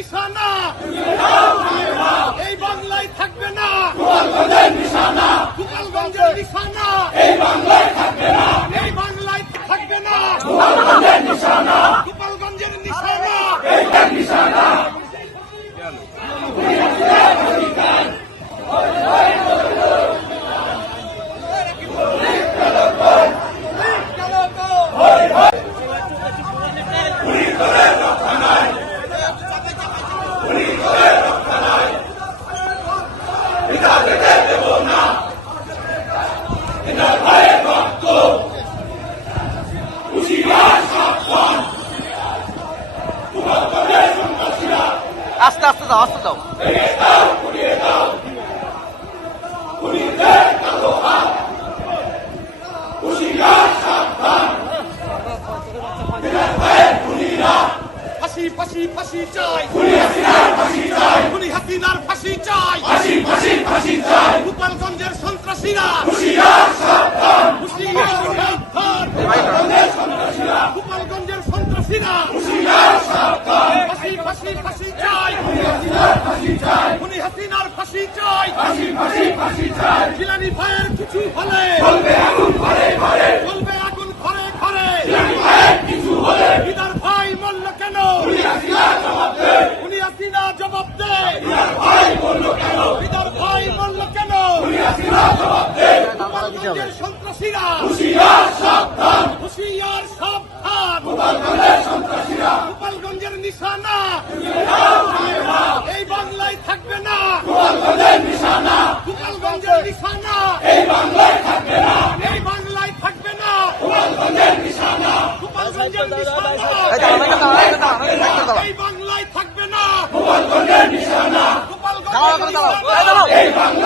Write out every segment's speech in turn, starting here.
নিশানা। এই বাংলায় থাকবে না। নিশানা গোপালগঞ্জের নিশানা। এই বাংলায় থাকবে না। এই বাংলায় থাকবে না গোপালগঞ্জের নিশানা। গোপালগঞ্জের নিশানা এইটা নিশানা আস্তে আস্তে যাও আস্তে যাও। ফাঁসি চাই। খুনি হাসিনার ফাঁসি চাই। হাসিনার ফাঁসি চাই। গোপালগঞ্জের সন্ত্রাসীরা। গোপালগঞ্জের সন্ত্রাসীরা। ফাঁসি ফাঁসি ফাঁসি চাই। খুনি হাসিনার ফাঁসি চাই। জিলানি ভাইয়ের কিছু হলে গোপালগঞ্জের সন্ত্রাসীরা হুশিয়ার সাবধান হুশিয়ার সাবধান গোপালগঞ্জের সন্ত্রাসীরা গোপালগঞ্জের নিশানা এই বাংলায় থাকবে না গোপালগঞ্জের নিশানা গোপালগঞ্জের নিশানা এই বাংলায় থাকবে না এই বাংলায় থাকবে না গোপালগঞ্জের নিশানা গোপালগঞ্জের নিশানা এই বাংলায় থাকবে না গোপালগঞ্জের নিশানা গোপালগঞ্জের এই বাংলায়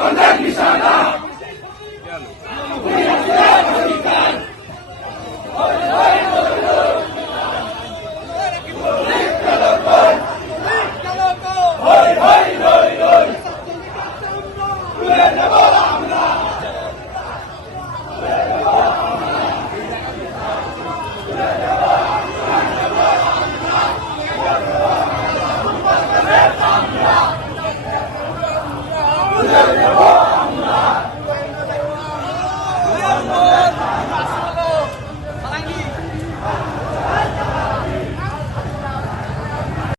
وندن مشانا Unbelievable!